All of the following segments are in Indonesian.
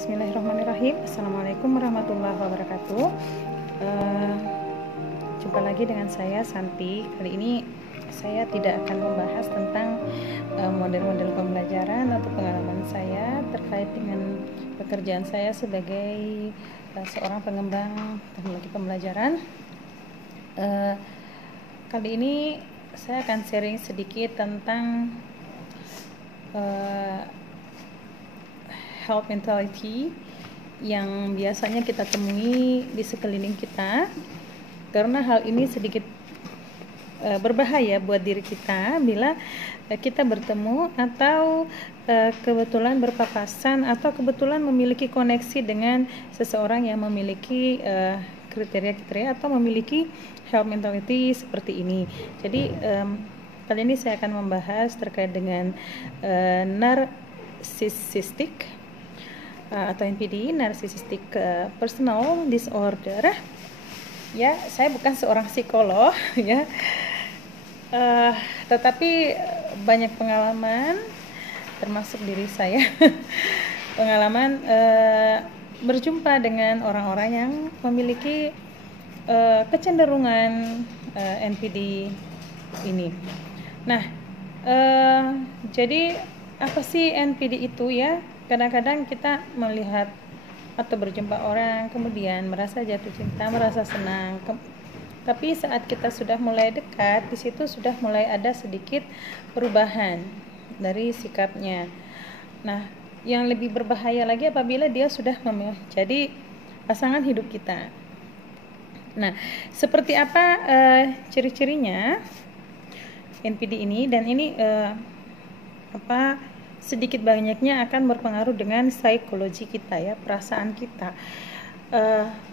Bismillahirrahmanirrahim. Assalamualaikum warahmatullahi wabarakatuh. Jumpa lagi dengan saya Santi. Kali ini saya tidak akan membahas tentang model-model pembelajaran atau pengalaman saya terkait dengan pekerjaan saya sebagai seorang pengembang teknologi pembelajaran. Kali ini saya akan sharing sedikit tentang health mentality yang biasanya kita temui di sekeliling kita, karena hal ini sedikit berbahaya buat diri kita bila kita bertemu atau kebetulan berpapasan atau kebetulan memiliki koneksi dengan seseorang yang memiliki kriteria-kriteria atau memiliki health mentality seperti ini. Jadi kali ini saya akan membahas terkait dengan narcissistic atau NPD, narcissistic personal disorder. Ya, saya bukan seorang psikolog ya, tetapi banyak pengalaman, termasuk diri saya pengalaman berjumpa dengan orang-orang yang memiliki kecenderungan NPD ini. Nah, jadi apa sih NPD itu ya? Kadang-kadang kita melihat atau berjumpa orang, kemudian merasa jatuh cinta, merasa senang. Tapi saat kita sudah mulai dekat, di situ sudah mulai ada sedikit perubahan dari sikapnya. Nah, yang lebih berbahaya lagi apabila dia sudah menjadi pasangan hidup kita. Nah, seperti apa ciri-cirinya NPD ini, dan ini sedikit banyaknya akan berpengaruh dengan psikologi kita ya, perasaan kita.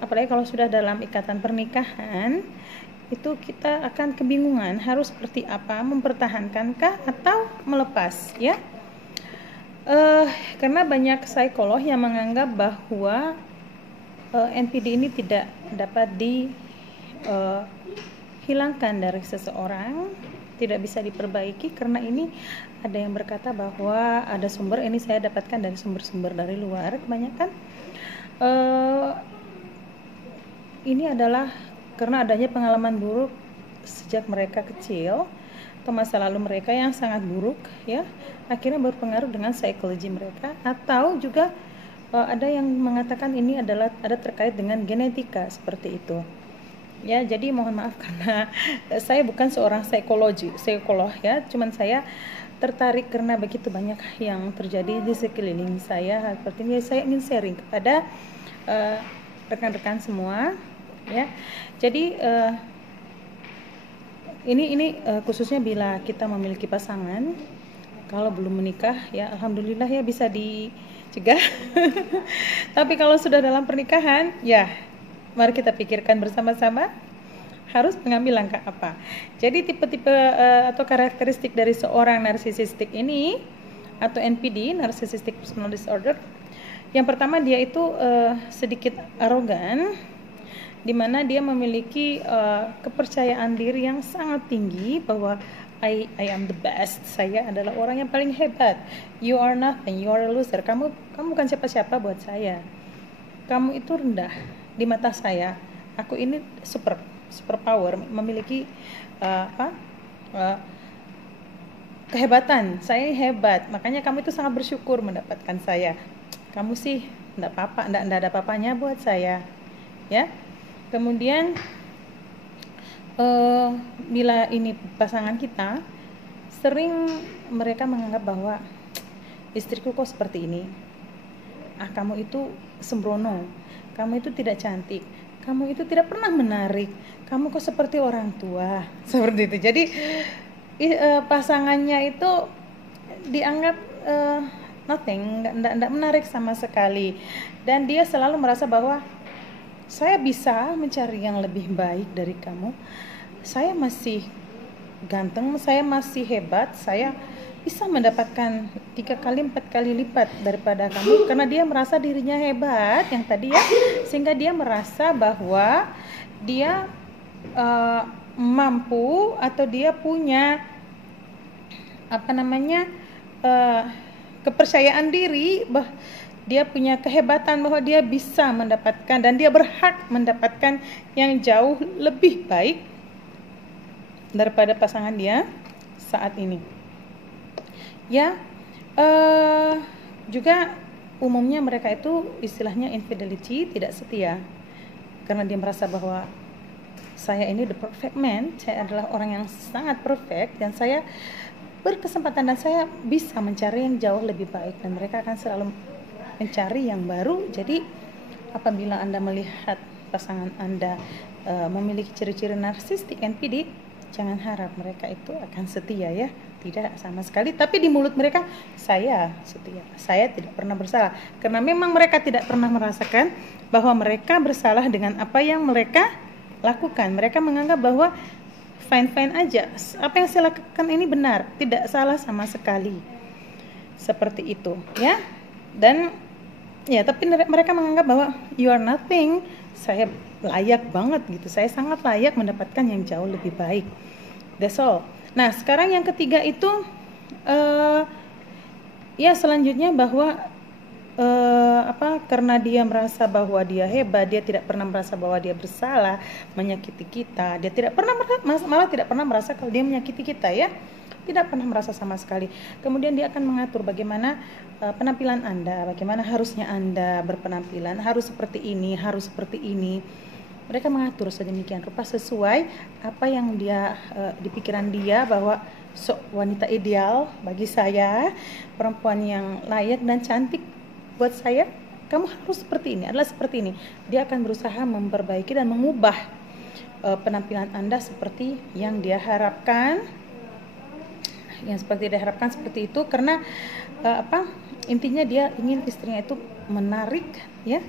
Apalagi kalau sudah dalam ikatan pernikahan, itu kita akan kebingungan harus seperti apa, mempertahankankah atau melepas ya. Karena banyak psikolog yang menganggap bahwa NPD ini tidak dapat dihilangkan dari seseorang, tidak bisa diperbaiki, karena ini ada yang berkata bahwa ada sumber, ini saya dapatkan dari sumber-sumber dari luar kebanyakan, ini adalah karena adanya pengalaman buruk sejak mereka kecil atau masa lalu mereka yang sangat buruk ya, akhirnya berpengaruh dengan psikologi mereka. Atau juga ada yang mengatakan ini adalah ada terkait dengan genetika seperti itu ya. Jadi mohon maaf karena saya bukan seorang psikolog ya, cuman saya tertarik karena begitu banyak yang terjadi di sekeliling saya. Seperti ini saya ingin sharing kepada rekan-rekan semua ya. Jadi ini khususnya bila kita memiliki pasangan. Kalau belum menikah ya alhamdulillah ya bisa dicegah tapi kalau sudah dalam pernikahan ya mari kita pikirkan bersama-sama harus mengambil langkah apa. Jadi tipe-tipe atau karakteristik dari seorang narsisistik ini atau NPD, narcissistic personal disorder, yang pertama dia itu sedikit arogan, di mana dia memiliki kepercayaan diri yang sangat tinggi bahwa I am the best, saya adalah orang yang paling hebat, you are nothing, you are a loser, kamu bukan siapa-siapa buat saya, kamu itu rendah di mata saya, aku ini super power, memiliki kehebatan, saya hebat, makanya kamu itu sangat bersyukur mendapatkan saya, kamu sih enggak apa-apa, enggak ada apa-apanya buat saya ya. Kemudian bila ini pasangan kita, sering mereka menganggap bahwa istriku kok seperti ini, kamu itu sembrono, kamu itu tidak cantik, kamu itu tidak pernah menarik, kamu kok seperti orang tua, seperti itu. Jadi pasangannya itu dianggap nothing, enggak menarik sama sekali, dan dia selalu merasa bahwa saya bisa mencari yang lebih baik dari kamu, saya masih ganteng, saya masih hebat, saya bisa mendapatkan 3 kali 4 kali lipat daripada kamu, karena dia merasa dirinya hebat yang tadi ya, sehingga dia merasa bahwa dia mampu atau dia punya kepercayaan diri dia punya kehebatan bahwa dia bisa mendapatkan dan dia berhak mendapatkan yang jauh lebih baik daripada pasangan dia saat ini. Ya, juga umumnya mereka itu istilahnya infidelity, tidak setia, karena dia merasa bahwa saya ini the perfect man, saya adalah orang yang sangat perfect dan saya berkesempatan dan saya bisa mencari yang jauh lebih baik, dan mereka akan selalu mencari yang baru. Jadi apabila Anda melihat pasangan Anda memiliki ciri-ciri narsistik NPD, jangan harap mereka itu akan setia ya, tidak sama sekali. Tapi di mulut mereka saya setia, saya tidak pernah bersalah, karena memang mereka tidak pernah merasakan bahwa mereka bersalah dengan apa yang mereka lakukan. Mereka menganggap bahwa fine-fine aja, apa yang saya lakukan ini benar, tidak salah sama sekali, seperti itu ya. Dan ya, tapi mereka menganggap bahwa you are nothing, saya layak banget gitu, saya sangat layak mendapatkan yang jauh lebih baik, that's all. Nah sekarang yang ketiga itu ya selanjutnya bahwa karena dia merasa bahwa dia hebat, dia tidak pernah merasa bahwa dia bersalah menyakiti kita, dia tidak pernah malah tidak pernah merasa kalau dia menyakiti kita ya, tidak pernah merasa sama sekali. Kemudian dia akan mengatur bagaimana penampilan Anda, bagaimana harusnya Anda berpenampilan, harus seperti ini, harus seperti ini. Mereka mengatur sedemikian rupa sesuai apa yang dia di pikiran dia, bahwa wanita ideal bagi saya, perempuan yang layak dan cantik buat saya, kamu harus seperti ini, adalah seperti ini. Dia akan berusaha memperbaiki dan mengubah penampilan Anda seperti yang dia harapkan, seperti itu, karena intinya dia ingin istrinya itu menarik ya,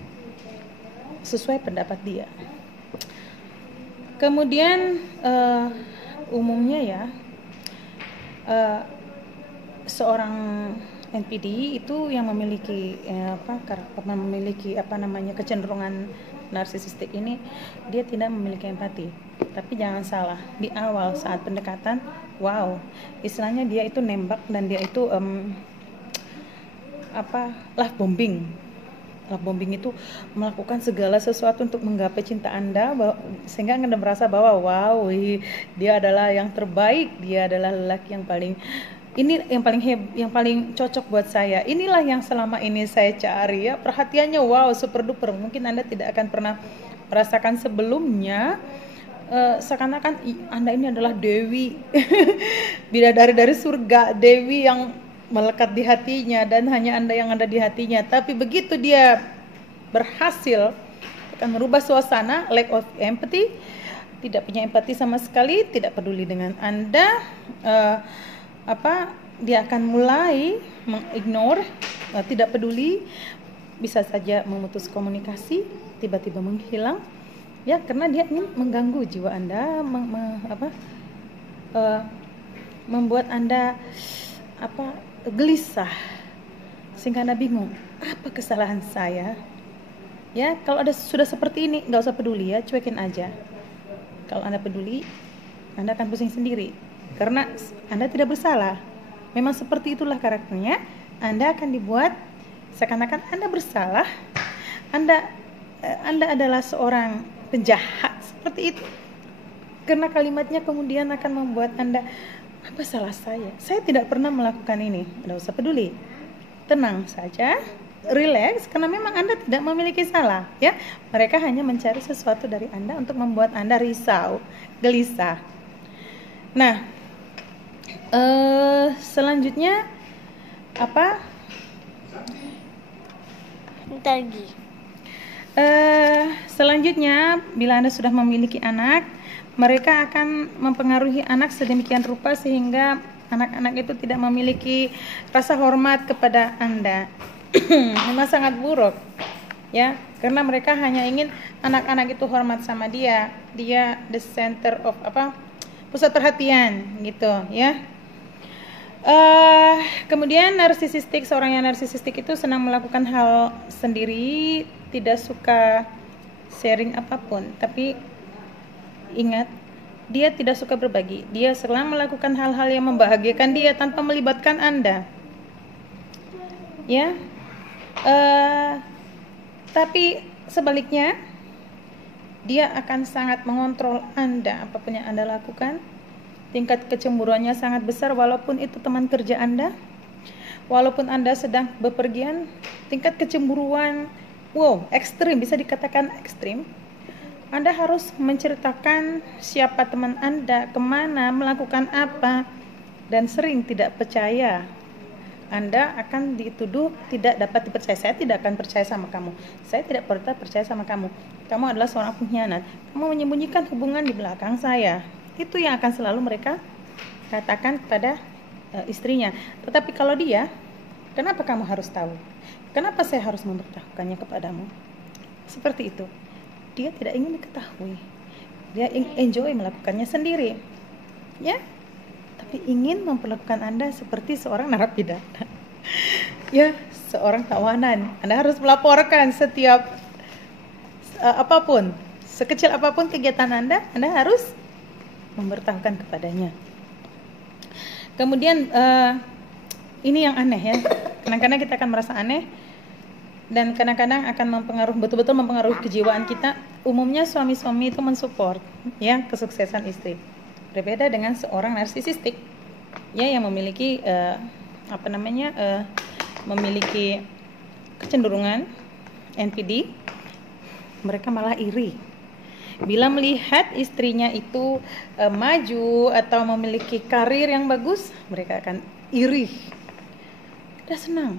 sesuai pendapat dia. Kemudian umumnya ya seorang NPD itu yang memiliki kecenderungan narsisistik ini, dia tidak memiliki empati. Tapi jangan salah, di awal saat pendekatan, wow, istilahnya dia itu nembak dan dia itu love bombing. Love bombing itu melakukan segala sesuatu untuk menggapai cinta Anda, sehingga Anda merasa bahwa wow, dia adalah yang terbaik, dia adalah lelaki yang paling yang paling cocok buat saya. Inilah yang selama ini saya cari ya. Perhatiannya wow, super duper. Mungkin Anda tidak akan pernah merasakan sebelumnya. Seakan-akan Anda ini adalah dewi bidadari dari surga, dewi yang melekat di hatinya dan hanya Anda yang ada di hatinya. Tapi begitu dia berhasil akan merubah suasana, lack of empathy, tidak punya empati sama sekali, tidak peduli dengan Anda, dia akan mulai mengignore, tidak peduli, bisa saja memutus komunikasi, tiba-tiba menghilang ya, karena dia ingin mengganggu jiwa Anda, membuat Anda gelisah, sehingga Anda bingung, apa kesalahan saya ya. Kalau ada sudah seperti ini, nggak usah peduli ya, cuekin aja. Kalau Anda peduli, Anda akan pusing sendiri, karena Anda tidak bersalah. Memang seperti itulah karakternya. Anda akan dibuat seakan-akan Anda bersalah, Anda adalah seorang penjahat, seperti itu. Karena kalimatnya kemudian akan membuat Anda, apa salah saya? Saya tidak pernah melakukan ini. Tidak usah peduli, tenang saja, relax, karena memang Anda tidak memiliki salah ya. Mereka hanya mencari sesuatu dari Anda untuk membuat Anda risau, gelisah. Nah, selanjutnya apa? Lagi. Selanjutnya, bila Anda sudah memiliki anak, mereka akan mempengaruhi anak sedemikian rupa sehingga anak-anak itu tidak memiliki rasa hormat kepada Anda. Memang sangat buruk ya, karena mereka hanya ingin anak-anak itu hormat sama dia the center of pusat perhatian gitu ya. Kemudian seorang yang narsisistik itu senang melakukan hal sendiri, tidak suka sharing apapun. Tapi ingat, dia tidak suka berbagi. Dia selalu melakukan hal-hal yang membahagiakan dia tanpa melibatkan Anda. Ya. Eh, tapi sebaliknya, dia akan sangat mengontrol Anda, apapun yang Anda lakukan. Tingkat kecemburuannya sangat besar, walaupun itu teman kerja Anda, walaupun Anda sedang bepergian, tingkat kecemburuan, ekstrim, bisa dikatakan ekstrim. Anda harus menceritakan siapa teman Anda, kemana, melakukan apa, dan sering tidak percaya. Anda akan dituduh tidak dapat dipercaya. Saya tidak akan percaya sama kamu. Saya tidak pernah percaya sama kamu. Kamu adalah seorang pengkhianat. Kamu menyembunyikan hubungan di belakang saya. Itu yang akan selalu mereka katakan kepada istrinya. Tetapi kalau dia, kenapa kamu harus tahu? Kenapa saya harus memberitahukannya kepadamu? Seperti itu. Dia tidak ingin diketahui. Dia enjoy melakukannya sendiri. Ya? Tapi ingin memperlakukan Anda seperti seorang narapidana. Ya, seorang tawanan. Anda harus melaporkan setiap apapun, sekecil apapun kegiatan Anda harus memberitahukan kepadanya. Kemudian ini yang aneh ya. Kadang-kadang kita akan merasa aneh dan kadang-kadang akan betul-betul mempengaruhi kejiwaan kita. Umumnya suami-suami itu mensupport ya kesuksesan istri. Berbeda dengan seorang narsisistik ya yang memiliki memiliki kecenderungan NPD. Mereka malah iri bila melihat istrinya itu maju atau memiliki karir yang bagus. Mereka akan iri, tidak senang,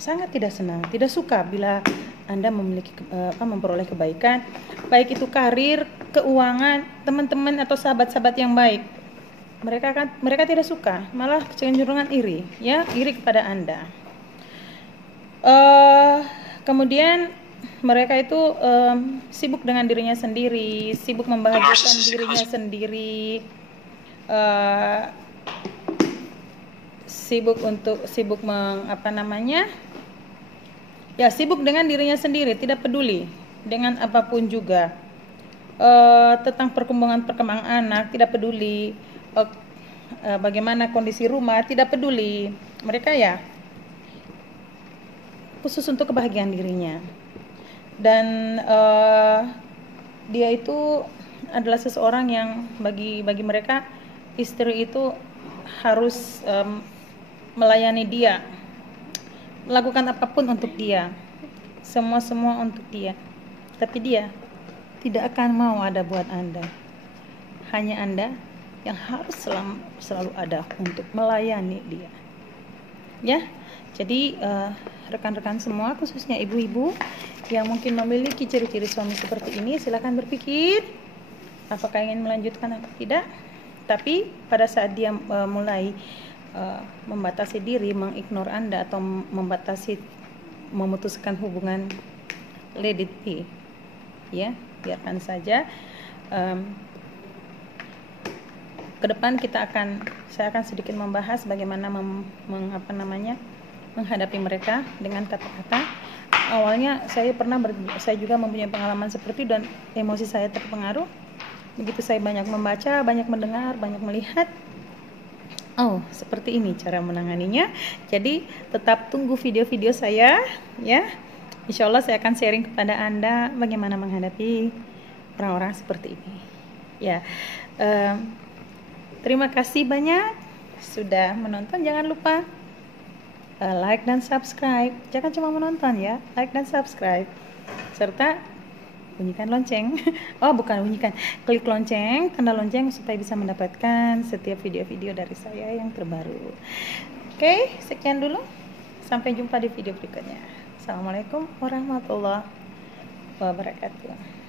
sangat tidak senang, tidak suka bila Anda memiliki memperoleh kebaikan, baik itu karir, keuangan, teman-teman atau sahabat-sahabat yang baik. Mereka tidak suka, malah kecenderungan iri, ya, iri kepada Anda. Kemudian mereka itu sibuk dengan dirinya sendiri, sibuk membahagiakan dirinya sendiri, sibuk dengan dirinya sendiri, tidak peduli dengan apapun juga. Tentang perkembangan anak tidak peduli, bagaimana kondisi rumah tidak peduli. Mereka ya khusus untuk kebahagiaan dirinya. Dan dia itu adalah seseorang yang bagi mereka istri itu harus melayani dia, melakukan apapun untuk dia, semua untuk dia. Tapi dia tidak akan mau ada buat Anda. Hanya Anda yang harus selalu ada untuk melayani dia. Ya, jadi rekan-rekan semua, khususnya ibu-ibu yang mungkin memiliki ciri-ciri suami seperti ini, silakan berpikir apakah ingin melanjutkan atau tidak. Tapi pada saat dia mulai membatasi diri, mengignore Anda atau memutuskan hubungan, let it be. Ya, biarkan saja. Ke depan saya akan sedikit membahas bagaimana menghadapi mereka dengan kata-kata. Awalnya saya juga mempunyai pengalaman seperti itu dan emosi saya terpengaruh. Begitu saya banyak membaca, banyak mendengar, banyak melihat, seperti ini cara menanganinya. Jadi tetap tunggu video-video saya ya. Insya Allah saya akan sharing kepada Anda bagaimana menghadapi orang-orang seperti ini. Ya, terima kasih banyak sudah menonton. Jangan lupa like dan subscribe. Jangan cuma menonton ya, like dan subscribe. Serta bunyikan lonceng. Klik lonceng, tanda lonceng supaya bisa mendapatkan setiap video-video dari saya yang terbaru. Oke, sekian dulu. Sampai jumpa di video berikutnya. Assalamualaikum warahmatullahi wabarakatuh.